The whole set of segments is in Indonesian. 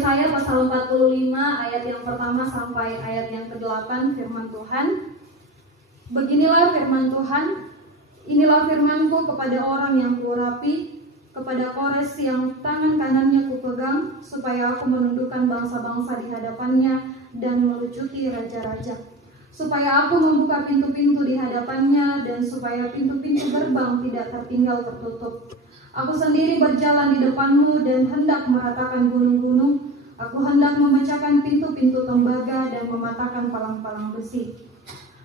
Yesaya pasal 45 ayat yang pertama sampai ayat yang ke-8 firman Tuhan. Beginilah firman Tuhan, inilah firmanku kepada orang yang kuurapi, kepada Kores yang tangan kanannya kupegang, supaya aku menundukkan bangsa-bangsa di hadapannya dan melucuti raja-raja. Supaya aku membuka pintu-pintu di hadapannya dan supaya pintu-pintu gerbang tidak tertinggal tertutup. Aku sendiri berjalan di depanmu dan hendak meratakan gunung-gunung. Aku hendak memecahkan pintu-pintu tembaga dan mematahkan palang-palang besi.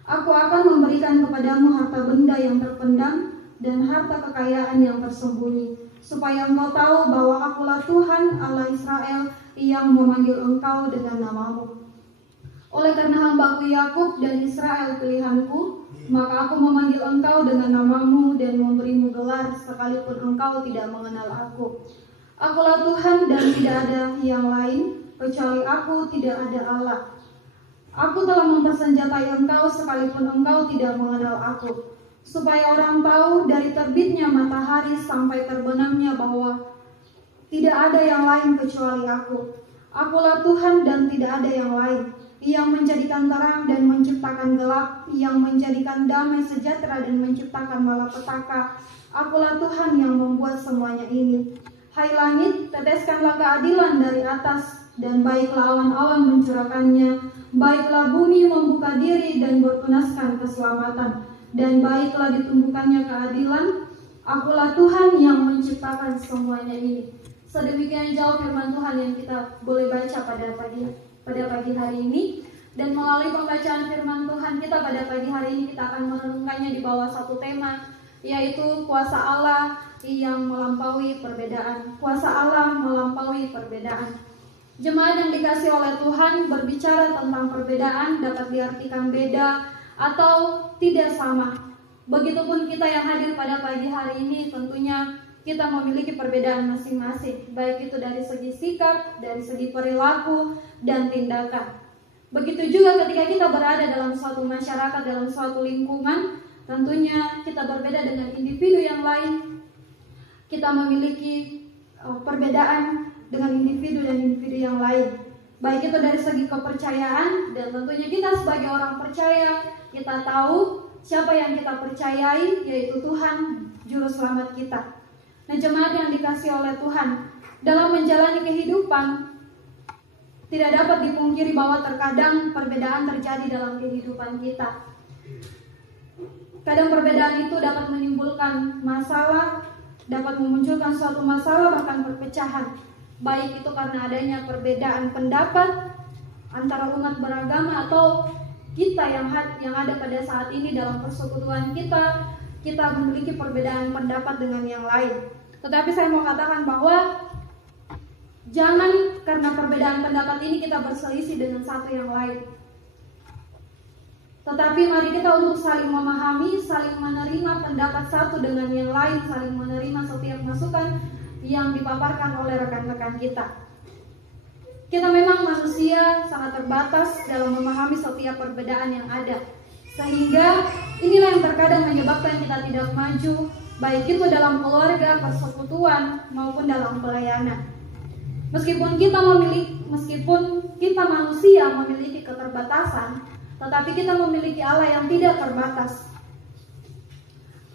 Aku akan memberikan kepadamu harta benda yang terpendam dan harta kekayaan yang tersembunyi, supaya engkau tahu bahwa akulah Tuhan Allah Israel yang memanggil engkau dengan namamu. Oleh karena hambaku Yakub dan Israel pilihanku, maka aku memanggil engkau dengan namamu dan memberimu gelar sekalipun engkau tidak mengenal aku. Akulah Tuhan dan tidak ada yang lain, kecuali aku tidak ada Allah. Aku telah mempersenjatai engkau sekalipun engkau tidak mengenal aku, supaya orang tahu dari terbitnya matahari sampai terbenamnya bahwa tidak ada yang lain kecuali aku. Akulah Tuhan dan tidak ada yang lain, yang menjadikan terang dan menciptakan gelap, yang menjadikan damai sejahtera dan menciptakan malapetaka. Akulah Tuhan yang membuat semuanya ini. Hai langit, teteskanlah keadilan dari atas, dan baiklah awan-awan mencurahkannya. Baiklah bumi membuka diri dan bertunaskan keselamatan, dan baiklah ditumbuhkannya keadilan. Akulah Tuhan yang menciptakan semuanya ini. Sedemikian jauh firman Tuhan yang kita boleh baca pada pagi hari ini. Dan melalui pembacaan firman Tuhan kita pada pagi hari ini, kita akan merenungkannya di bawah satu tema, yaitu kuasa Allah yang melampaui perbedaan. Kuasa Allah melampaui perbedaan. Jemaat yang dikasihi oleh Tuhan, berbicara tentang perbedaan dapat diartikan beda atau tidak sama. Begitupun kita yang hadir pada pagi hari ini, tentunya kita memiliki perbedaan masing-masing, baik itu dari segi sikap, dari segi perilaku, dan tindakan. Begitu juga ketika kita berada dalam suatu masyarakat, dalam suatu lingkungan, tentunya kita berbeda dengan individu yang lain. Kita memiliki perbedaan dengan individu dan individu yang lain, baik itu dari segi kepercayaan, dan tentunya kita sebagai orang percaya, kita tahu siapa yang kita percayai, yaitu Tuhan, Juru Selamat kita. Nah, jemaat yang dikasihi oleh Tuhan, dalam menjalani kehidupan, tidak dapat dipungkiri bahwa terkadang perbedaan terjadi dalam kehidupan kita. Kadang perbedaan itu dapat menimbulkan masalah, dapat memunculkan suatu masalah, bahkan perpecahan. Baik itu karena adanya perbedaan pendapat antara umat beragama, atau kita yang ada pada saat ini dalam persekutuan kita memiliki perbedaan pendapat dengan yang lain. Tetapi saya mau katakan bahwa jangan karena perbedaan pendapat ini kita berselisih dengan satu yang lain. Tetapi mari kita untuk saling memahami, saling menerima pendapat satu dengan yang lain, saling menerima setiap masukan yang dipaparkan oleh rekan-rekan kita. Kita memang manusia sangat terbatas dalam memahami setiap perbedaan yang ada, sehingga inilah yang terkadang menyebabkan kita tidak maju, baik itu dalam keluarga, persekutuan, maupun dalam pelayanan. Meskipun kita manusia memiliki keterbatasan, tetapi kita memiliki Allah yang tidak terbatas.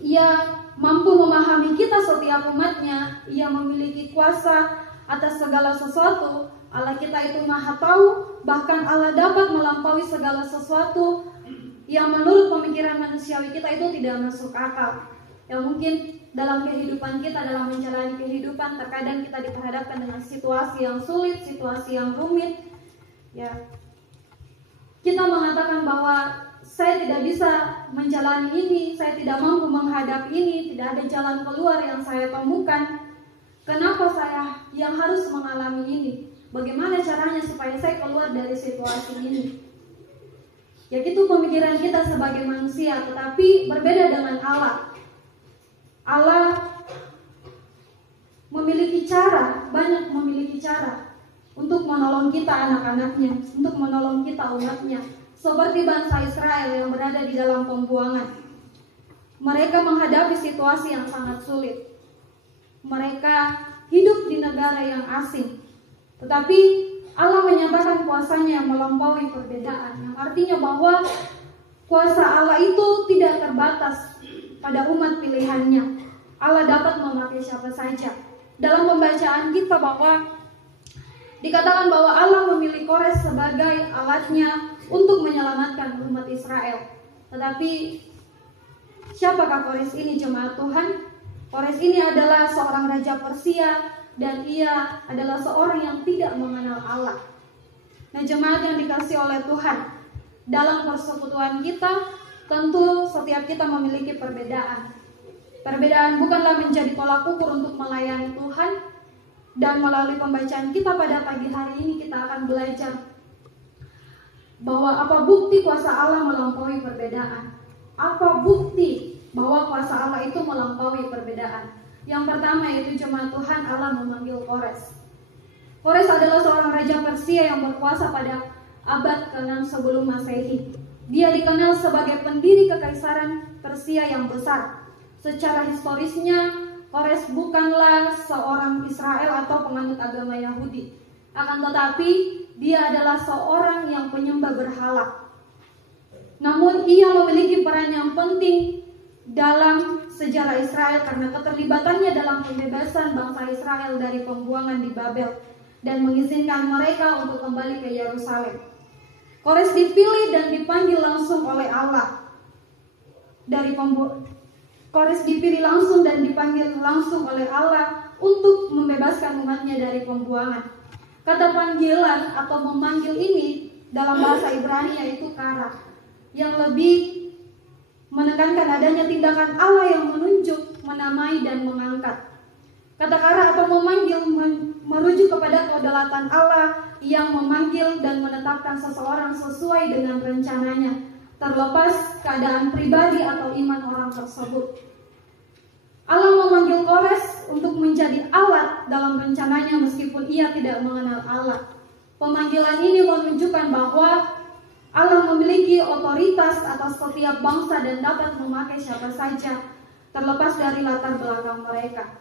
Ia mampu memahami kita setiap umatnya. Ia memiliki kuasa atas segala sesuatu. Allah kita itu maha tahu, bahkan Allah dapat melampaui segala sesuatu yang menurut pemikiran manusiawi kita itu tidak masuk akal. Yang mungkin dalam kehidupan kita, dalam menjalani kehidupan, terkadang kita diperhadapkan dengan situasi yang sulit, situasi yang rumit. Ya, kita mengatakan bahwa saya tidak bisa menjalani ini, saya tidak mampu menghadapi ini, tidak ada jalan keluar yang saya temukan. Kenapa saya yang harus mengalami ini? Bagaimana caranya supaya saya keluar dari situasi ini? Ya, itu pemikiran kita sebagai manusia, tetapi berbeda dengan Allah. Allah memiliki cara, banyak memiliki cara untuk menolong kita anak-anaknya, untuk menolong kita umatnya. Seperti bangsa Israel yang berada di dalam pembuangan. Mereka menghadapi situasi yang sangat sulit. Mereka hidup di negara yang asing. Tetapi Allah menyatakan kuasanya yang melampaui perbedaan, yang artinya bahwa kuasa Allah itu tidak terbatas pada umat pilihannya. Allah dapat memakai siapa saja. Dalam pembacaan kita bahwa dikatakan bahwa Allah memilih Kores sebagai alatnya untuk menyelamatkan umat Israel. Tetapi siapakah Kores ini, jemaat Tuhan? Kores ini adalah seorang raja Persia, dan ia adalah seorang yang tidak mengenal Allah. Nah, jemaat yang dikasihi oleh Tuhan, dalam persekutuan kita tentu setiap kita memiliki perbedaan. Perbedaan bukanlah menjadi tolak ukur untuk melayani Tuhan. Dan melalui pembacaan kita pada pagi hari ini kita akan belajar bahwa apa bukti kuasa Allah melampaui perbedaan. Apa bukti bahwa kuasa Allah itu melampaui perbedaan? Yang pertama yaitu jemaat Tuhan, Allah memanggil Kores. Kores adalah seorang raja Persia yang berkuasa pada abad ke-6 sebelum Masehi. Dia dikenal sebagai pendiri kekaisaran Persia yang besar. Secara historisnya, Kores bukanlah seorang Israel atau penganut agama Yahudi. Akan tetapi, dia adalah seorang yang penyembah berhala. Namun, ia memiliki peran yang penting dalam sejarah Israel karena keterlibatannya dalam pembebasan bangsa Israel dari pembuangan di Babel dan mengizinkan mereka untuk kembali ke Yerusalem. Kores dipilih dan dipanggil langsung oleh Allah Kores dipilih langsung dan dipanggil langsung oleh Allah untuk membebaskan umatnya dari pembuangan. Kata panggilan atau memanggil ini dalam bahasa Ibrani yaitu kara, yang lebih menekankan adanya tindakan Allah yang menunjuk, menamai, dan mengangkat. Kata kara atau memanggil merujuk kepada kedaulatan Allah yang memanggil dan menetapkan seseorang sesuai dengan rencananya, terlepas keadaan pribadi atau iman orang tersebut. Allah memanggil Kores untuk menjadi alat dalam rencananya meskipun ia tidak mengenal Allah. Pemanggilan ini menunjukkan bahwa Allah memiliki otoritas atas setiap bangsa dan dapat memakai siapa saja, terlepas dari latar belakang mereka.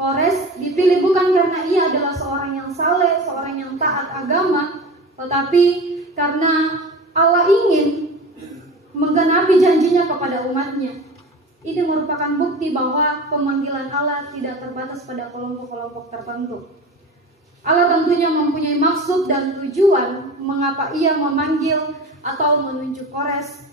Kores dipilih bukan karena ia adalah seorang yang saleh, seorang yang taat agama, tetapi karena Allah ingin menggenapi janjinya kepada umatnya. Ini merupakan bukti bahwa pemanggilan Allah tidak terbatas pada kelompok-kelompok tertentu. Allah tentunya mempunyai maksud dan tujuan mengapa ia memanggil atau menunjuk Kores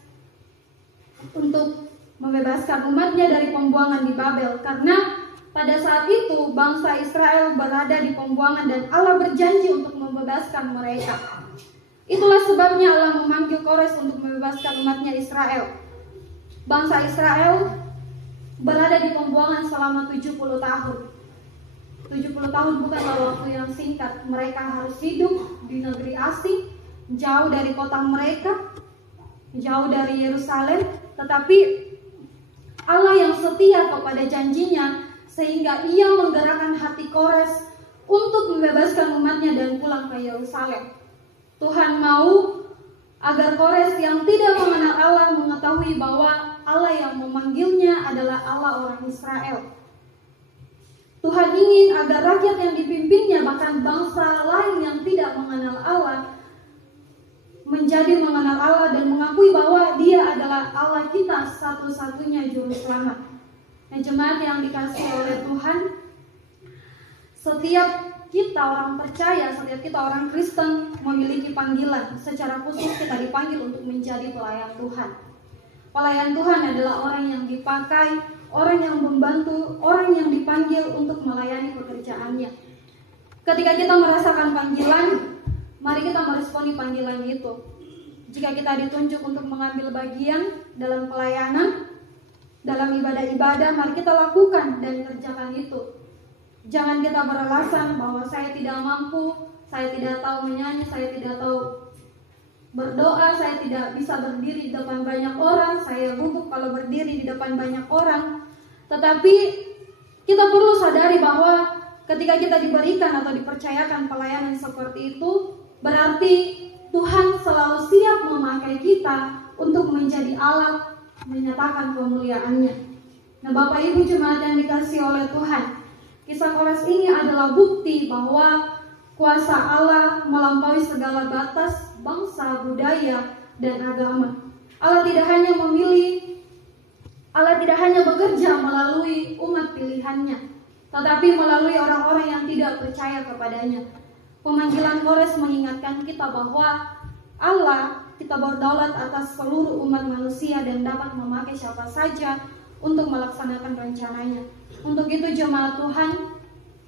untuk membebaskan umatnya dari pembuangan di Babel. Karena pada saat itu bangsa Israel berada di pembuangan dan Allah berjanji untuk membebaskan mereka. Itulah sebabnya Allah memanggil Kores untuk membebaskan umatnya Israel. Bangsa Israel berada di pembuangan selama 70 tahun. 70 tahun bukanlah waktu yang singkat. Mereka harus hidup di negeri asing, jauh dari kota mereka, jauh dari Yerusalem. Tetapi Allah yang setia kepada janjinya, sehingga ia menggerakkan hati Kores untuk membebaskan umatnya dan pulang ke Yerusalem. Tuhan mau agar Kores yang tidak mengenal Allah mengetahui bahwa Allah yang memanggilnya adalah Allah orang Israel. Tuhan ingin agar rakyat yang dipimpinnya, bahkan bangsa lain yang tidak mengenal Allah, menjadi mengenal Allah dan mengakui bahwa Dia adalah Allah kita, satu-satunya juru selamat. Nah, jemaat yang dikasihi oleh Tuhan, setiap kita orang percaya, setiap kita orang Kristen memiliki panggilan. Secara khusus kita dipanggil untuk menjadi pelayan Tuhan. Pelayan Tuhan adalah orang yang dipakai, orang yang membantu, orang yang dipanggil untuk melayani pekerjaannya. Ketika kita merasakan panggilan, mari kita meresponi panggilan itu. Jika kita ditunjuk untuk mengambil bagian dalam pelayanan, dalam ibadah-ibadah, mari kita lakukan dan kerjakan itu. Jangan kita beralasan bahwa saya tidak mampu, saya tidak tahu menyanyi, saya tidak tahu berdoa, saya tidak bisa berdiri di depan banyak orang, saya gugup kalau berdiri di depan banyak orang. Tetapi kita perlu sadari bahwa ketika kita diberikan atau dipercayakan pelayanan seperti itu, berarti Tuhan selalu siap memakai kita untuk menjadi alat menyatakan kemuliaan-Nya. Nah, Bapak Ibu jemaat yang dikasihi oleh Tuhan, kisah Kores ini adalah bukti bahwa Kuasa Allah melampaui segala batas, bangsa, budaya, dan agama. Allah tidak hanya bekerja melalui umat pilihannya, tetapi melalui orang-orang yang tidak percaya kepadanya. Pemanggilan Kores mengingatkan kita bahwa Allah kita berdaulat atas seluruh umat manusia dan dapat memakai siapa saja untuk melaksanakan rencananya. Untuk itu jemaat Tuhan,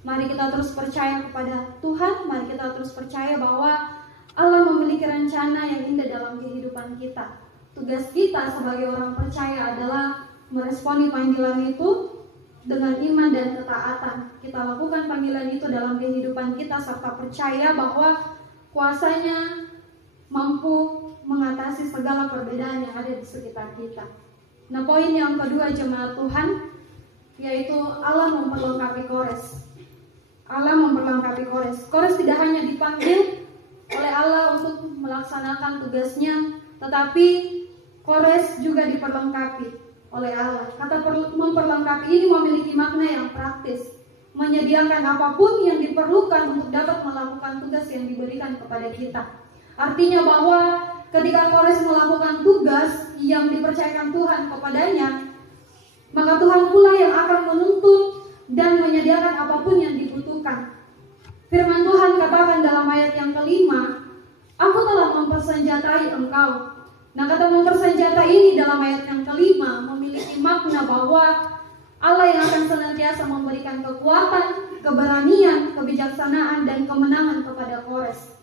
mari kita terus percaya kepada Tuhan. Mari kita terus percaya bahwa Allah memiliki rencana yang indah dalam kehidupan kita. Tugas kita sebagai orang percaya adalah meresponi panggilan itu dengan iman dan ketaatan. Kita lakukan panggilan itu dalam kehidupan kita serta percaya bahwa kuasanya mampu mengatasi segala perbedaan yang ada di sekitar kita. Nah, poin yang kedua jemaat Tuhan, yaitu Allah memperlengkapi Kores. Allah memperlengkapi Kores. Kores tidak hanya dipanggil oleh Allah untuk melaksanakan tugasnya, tetapi Kores juga diperlengkapi oleh Allah. Kata memperlengkapi ini memiliki makna yang praktis, menyediakan apapun yang diperlukan untuk dapat melakukan tugas yang diberikan kepada kita. Artinya bahwa ketika Kores melakukan tugas yang dipercayakan Tuhan kepadanya, maka Tuhan pula yang akan menuntun dan menyediakan apapun yang dibutuhkan. Firman Tuhan katakan dalam ayat yang kelima, "Aku telah mempersenjatai engkau." Nah, kata mempersenjatai ini dalam ayat yang kelima memiliki makna bahwa Allah yang akan senantiasa memberikan kekuatan, keberanian, kebijaksanaan, dan kemenangan kepada Kores.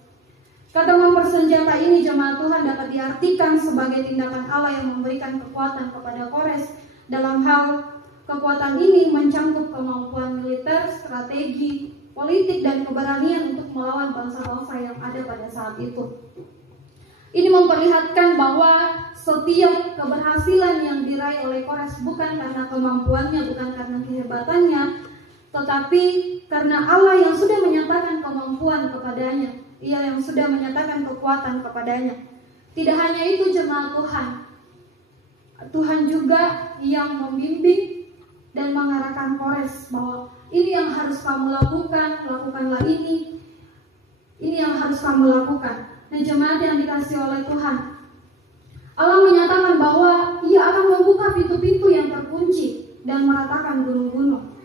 Kata mempersenjatai ini jemaat Tuhan dapat diartikan sebagai tindakan Allah yang memberikan kekuatan kepada Kores. Dalam hal kekuatan ini mencangkup kemampuan militer, strategi, politik, dan keberanian untuk melawan bangsa-bangsa yang ada pada saat itu. Ini memperlihatkan bahwa setiap keberhasilan yang diraih oleh Kores bukan karena kemampuannya, bukan karena kehebatannya, tetapi karena Allah yang sudah menyatakan kemampuan kepadanya, Ia yang sudah menyatakan kekuatan kepadanya. Tidak hanya itu jemaat Tuhan, Tuhan juga yang membimbing dan mengarahkan Kores bahwa ini yang harus kamu lakukan, lakukanlah ini yang harus kamu lakukan. Nah, jemaat yang dikasihi oleh Tuhan, Allah menyatakan bahwa Ia akan membuka pintu-pintu yang terkunci dan meratakan gunung-gunung.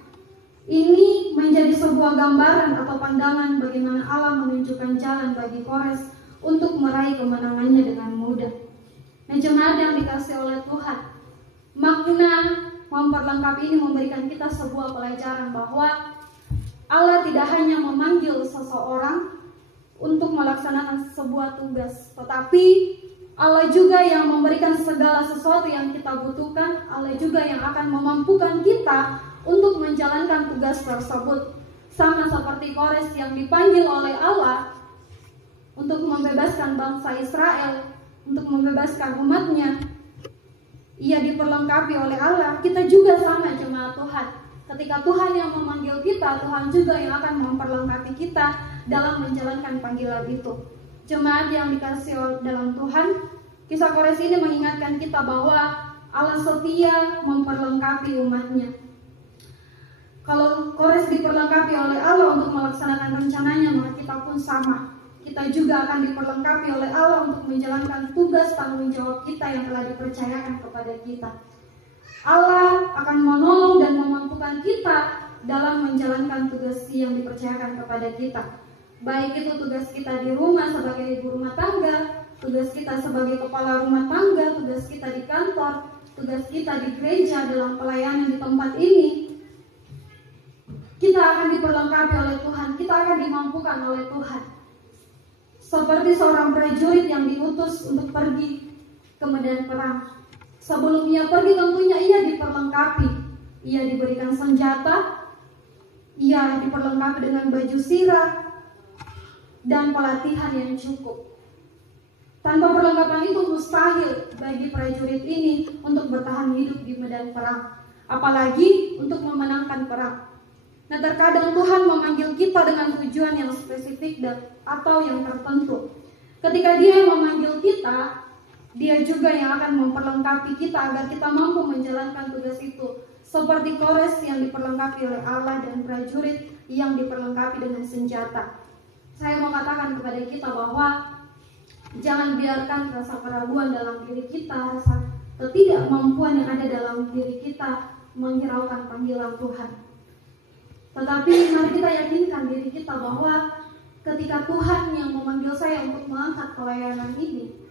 Ini menjadi sebuah gambaran atau pandangan bagaimana Allah menunjukkan jalan bagi Kores untuk meraih kemenangannya dengan mudah. Nah, jemaat yang dikasihi oleh Tuhan, makna memperlengkapi ini memberikan kita sebuah pelajaran bahwa Allah tidak hanya memanggil seseorang untuk melaksanakan sebuah tugas, tetapi Allah juga yang memberikan segala sesuatu yang kita butuhkan. Allah juga yang akan memampukan kita untuk menjalankan tugas tersebut. Sama seperti Kores yang dipanggil oleh Allah untuk membebaskan bangsa Israel, untuk membebaskan umatnya, ia diperlengkapi oleh Allah. Kita juga sama jemaat Tuhan. Ketika Tuhan yang memanggil kita, Tuhan juga yang akan memperlengkapi kita dalam menjalankan panggilan itu. Jemaat yang dikasihi dalam Tuhan, kisah Kores ini mengingatkan kita bahwa Allah setia memperlengkapi umatnya. Kalau Kores diperlengkapi oleh Allah untuk melaksanakan rencananya, maka kita pun sama. Kita juga akan diperlengkapi oleh Allah untuk menjalankan tugas tanggung jawab kita yang telah dipercayakan kepada kita. Allah akan menolong dan memampukan kita dalam menjalankan tugas yang dipercayakan kepada kita. Baik itu tugas kita di rumah sebagai ibu rumah tangga, tugas kita sebagai kepala rumah tangga, tugas kita di kantor, tugas kita di gereja dalam pelayanan di tempat ini. Kita akan diperlengkapi oleh Tuhan, kita akan dimampukan oleh Tuhan. Seperti seorang prajurit yang diutus untuk pergi ke medan perang. Sebelum ia pergi tentunya ia diperlengkapi. Ia diberikan senjata, ia diperlengkapi dengan baju sirah, dan pelatihan yang cukup. Tanpa perlengkapan itu mustahil bagi prajurit ini untuk bertahan hidup di medan perang, apalagi untuk memenangkan perang. Nah, terkadang Tuhan memanggil kita dengan tujuan yang spesifik atau yang tertentu. Ketika Dia yang memanggil kita, Dia juga yang akan memperlengkapi kita agar kita mampu menjalankan tugas itu. Seperti Kores yang diperlengkapi oleh Allah dan prajurit yang diperlengkapi dengan senjata. saya mau katakan kepada kita bahwa jangan biarkan rasa keraguan dalam diri kita, rasa ketidakmampuan yang ada dalam diri kita menghiraukan panggilan Tuhan. Tetapi mari kita yakinkan diri kita bahwa ketika Tuhan yang memanggil saya untuk mengangkat pelayanan ini,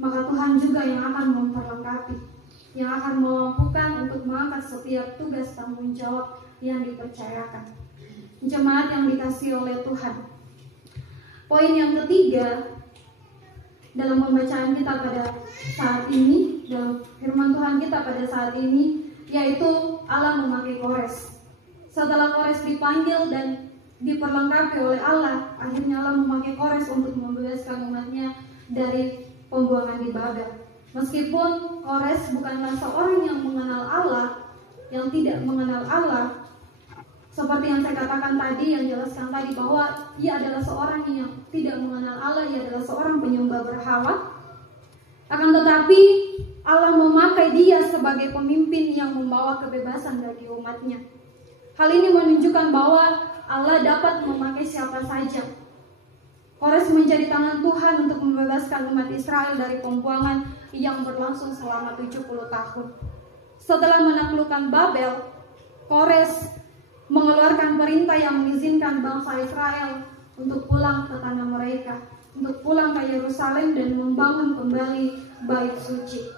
maka Tuhan juga yang akan memperlengkapi, yang akan memampukan untuk mengangkat setiap tugas tanggung jawab yang dipercayakan. Jemaat yang dikasihi oleh Tuhan. Poin yang ketiga dalam pembacaan kita pada saat ini, dalam firman Tuhan kita pada saat ini, yaitu Allah memakai Kores. Setelah Kores dipanggil dan diperlengkapi oleh Allah, akhirnya Allah memakai Kores untuk membebaskan umatnya dari pembuangan di Babel. Meskipun Kores bukanlah seorang yang mengenal Allah, yang tidak mengenal Allah, seperti yang saya katakan tadi, yang jelaskan tadi bahwa ia adalah seorang yang tidak mengenal Allah, ia adalah seorang penyembah berhala. Akan tetapi Allah memakai dia sebagai pemimpin yang membawa kebebasan bagi umatnya. Hal ini menunjukkan bahwa Allah dapat memakai siapa saja. Kores menjadi tangan Tuhan untuk membebaskan umat Israel dari pembuangan yang berlangsung selama 70 tahun. Setelah menaklukkan Babel, Kores mengeluarkan perintah yang mengizinkan bangsa Israel untuk pulang ke tanah mereka, untuk pulang ke Yerusalem dan membangun kembali bait suci.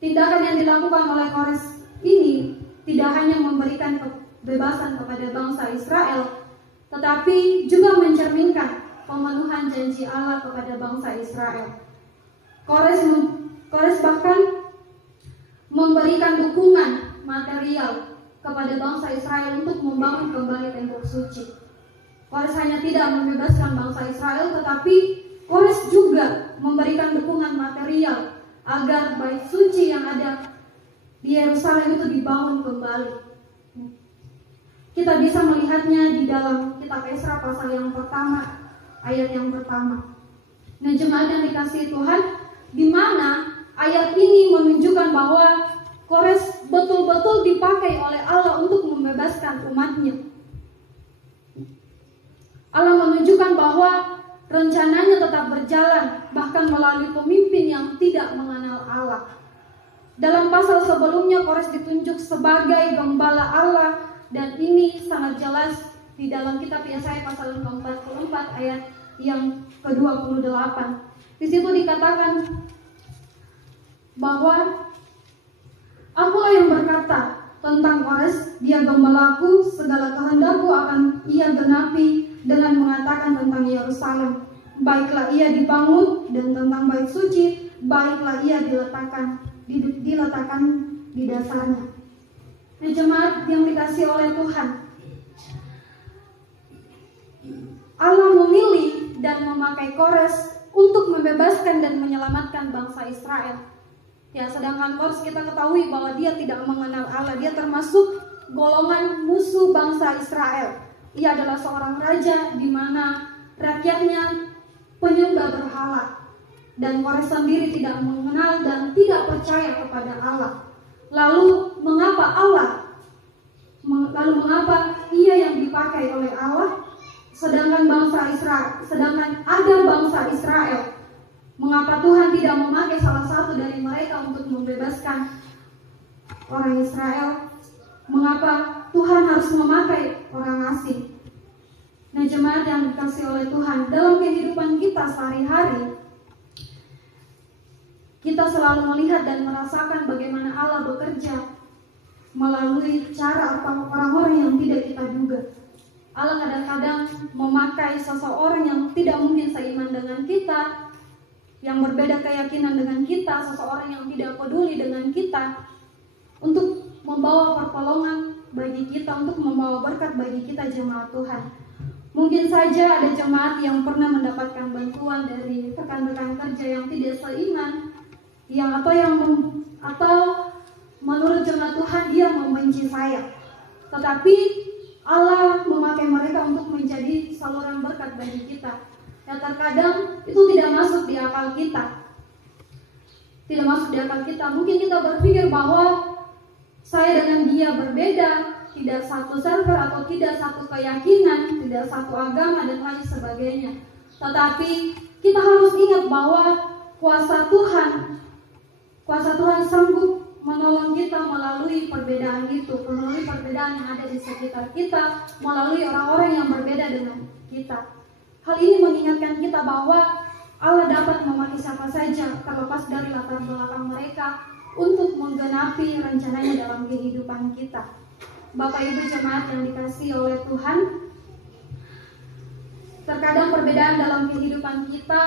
Tindakan yang dilakukan oleh Kores ini tidak hanya memberikan kebebasan kepada bangsa Israel, tetapi juga mencerminkan pemenuhan janji Allah kepada bangsa Israel. Kores bahkan memberikan dukungan material kepada bangsa Israel untuk membangun kembali tembok suci. Kores hanya tidak membebaskan bangsa Israel, tetapi Kores juga memberikan dukungan material agar bait suci yang ada di Yerusalem itu dibangun kembali. Kita bisa melihatnya di dalam kitab Esra pasal yang pertama, ayat yang pertama. Nah, jemaat yang dikasihi Tuhan, di mana ayat ini menunjukkan bahwa Kores betul-betul dipakai oleh Allah untuk membebaskan umatnya. Allah menunjukkan bahwa rencananya tetap berjalan, bahkan melalui pemimpin yang tidak mengenal Allah. Dalam pasal sebelumnya, Kores ditunjuk sebagai gembala Allah, dan ini sangat jelas di dalam kitab Yesaya pasal 44 ayat yang ke-28. Di situ dikatakan bahwa Akulah yang berkata tentang Kores, dia gembalaku, segala kehendakku akan ia genapi dengan mengatakan tentang Yerusalem. Baiklah ia dibangun, dan tentang bait suci, baiklah ia diletakkan di dasarnya. Jemaat yang dikasihi oleh Tuhan, Allah memilih dan memakai Kores untuk membebaskan dan menyelamatkan bangsa Israel. Ya, sedangkan Kores kita ketahui bahwa dia tidak mengenal Allah. Dia termasuk golongan musuh bangsa Israel. Ia adalah seorang raja di mana rakyatnya penyembah berhala. Dan Kores sendiri tidak mengenal dan tidak percaya kepada Allah. Lalu mengapa ia yang dipakai oleh Allah? Sedangkan ada bangsa Israel. Mengapa Tuhan tidak memakai salah satu dari mereka untuk membebaskan orang Israel? Mengapa Tuhan harus memakai orang asing? Nah, jemaat yang dikasihi oleh Tuhan, dalam kehidupan kita sehari-hari, kita selalu melihat dan merasakan bagaimana Allah bekerja melalui cara atau orang-orang yang tidak kita duga. Allah kadang-kadang memakai seseorang yang tidak mungkin seiman dengan kita, yang berbeda keyakinan dengan kita, seseorang yang tidak peduli dengan kita, untuk membawa pertolongan bagi kita, untuk membawa berkat bagi kita, jemaat Tuhan. Mungkin saja ada jemaat yang pernah mendapatkan bantuan dari rekan-rekan kerja yang tidak seiman, atau menurut jemaat Tuhan dia membenci saya. Tetapi Allah memakai mereka untuk menjadi saluran berkat bagi kita. Ya, terkadang itu tidak masuk di akal kita. Mungkin kita berpikir bahwa saya dengan dia berbeda, tidak satu server atau tidak satu keyakinan, tidak satu agama dan lain sebagainya. Tetapi kita harus ingat bahwa kuasa Tuhan sanggup menolong kita melalui perbedaan itu, melalui perbedaan yang ada di sekitar kita, melalui orang-orang yang berbeda dengan kita. Hal ini mengingatkan kita bahwa Allah dapat memakai siapa saja terlepas dari latar belakang mereka untuk menggenapi rencananya dalam kehidupan kita. Bapak Ibu jemaat yang dikasihi oleh Tuhan, terkadang perbedaan dalam kehidupan kita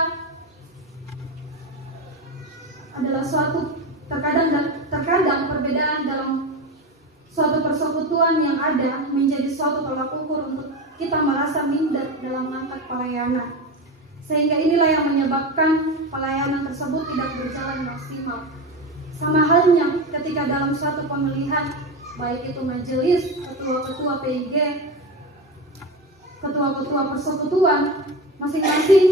adalah terkadang perbedaan dalam suatu persekutuan yang ada menjadi suatu tolak ukur untuk kita merasa minder dalam mengangkat pelayanan. Sehingga inilah yang menyebabkan pelayanan tersebut tidak berjalan maksimal. Sama halnya ketika dalam suatu pemilihan, baik itu majelis, ketua-ketua PIG, ketua-ketua persekutuan, masing-masing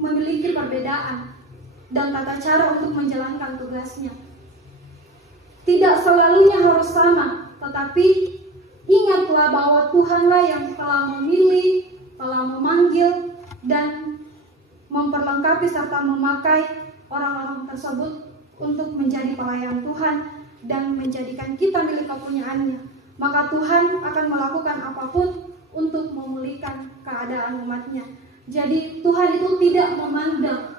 memiliki perbedaan dan tata cara untuk menjalankan tugasnya. Tidak selalunya harus sama, tetapi ingatlah bahwa Tuhanlah yang telah memilih, telah memanggil, dan memperlengkapi serta memakai orang-orang tersebut untuk menjadi pelayan Tuhan dan menjadikan kita milik kepunyaannya. Maka Tuhan akan melakukan apapun untuk memulihkan keadaan umatnya. Jadi Tuhan itu tidak memandang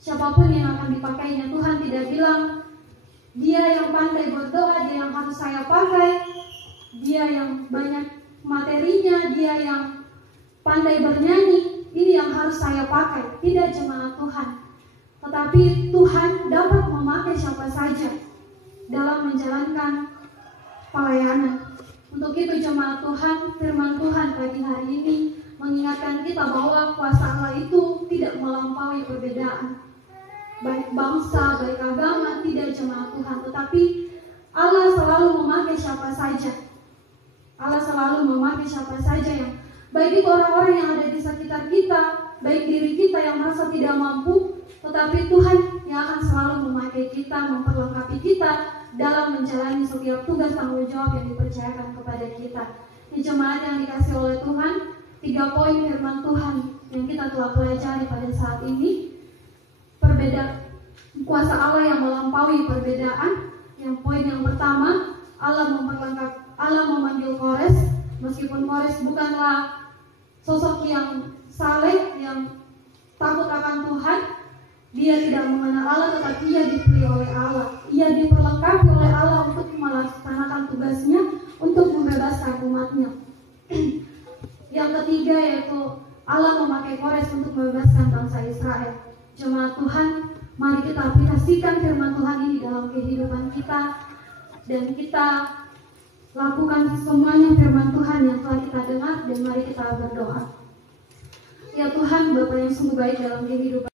siapapun yang akan dipakainya. Tuhan tidak bilang dia yang pandai berdoa, dia yang harus saya pakai, dia yang banyak materinya, dia yang pandai bernyanyi, ini yang harus saya pakai. Tidak jemaat Tuhan. Tetapi Tuhan dapat memakai siapa saja dalam menjalankan pelayanan. Untuk itu jemaat Tuhan, firman Tuhan pagi hari ini mengingatkan kita bahwa kuasa Allah itu tidak melampaui perbedaan, baik bangsa, baik agama, tidak jemaat Tuhan. Tetapi Allah selalu memakai siapa saja. Allah selalu memakai siapa saja yang baik itu orang-orang yang ada di sekitar kita, baik diri kita yang merasa tidak mampu, tetapi Tuhan yang akan selalu memakai kita, memperlengkapi kita dalam menjalani setiap tugas tanggung jawab yang dipercayakan kepada kita. Jemaat yang dikasihi oleh Tuhan, 3 poin firman Tuhan yang kita telah pelajari pada saat ini. Kuasa Allah yang melampaui perbedaan. Yang poin yang pertama, Allah memanggil Kores, meskipun Kores bukanlah sosok yang saleh, yang takut akan Tuhan. Dia tidak mengenal Allah, tetapi ia dipilih oleh Allah. Ia diperlengkapi oleh Allah untuk melaksanakan tugasnya, untuk membebaskan umatnya. Yang ketiga yaitu Allah memakai Kores untuk membebaskan bangsa Israel. Jemaat Tuhan, mari kita aplikasikan firman Tuhan ini dalam kehidupan kita, dan kita lakukan semuanya firman Tuhan yang telah kita dengar, dan mari kita berdoa. Ya Tuhan, Bapa yang sungguh baik dalam kehidupan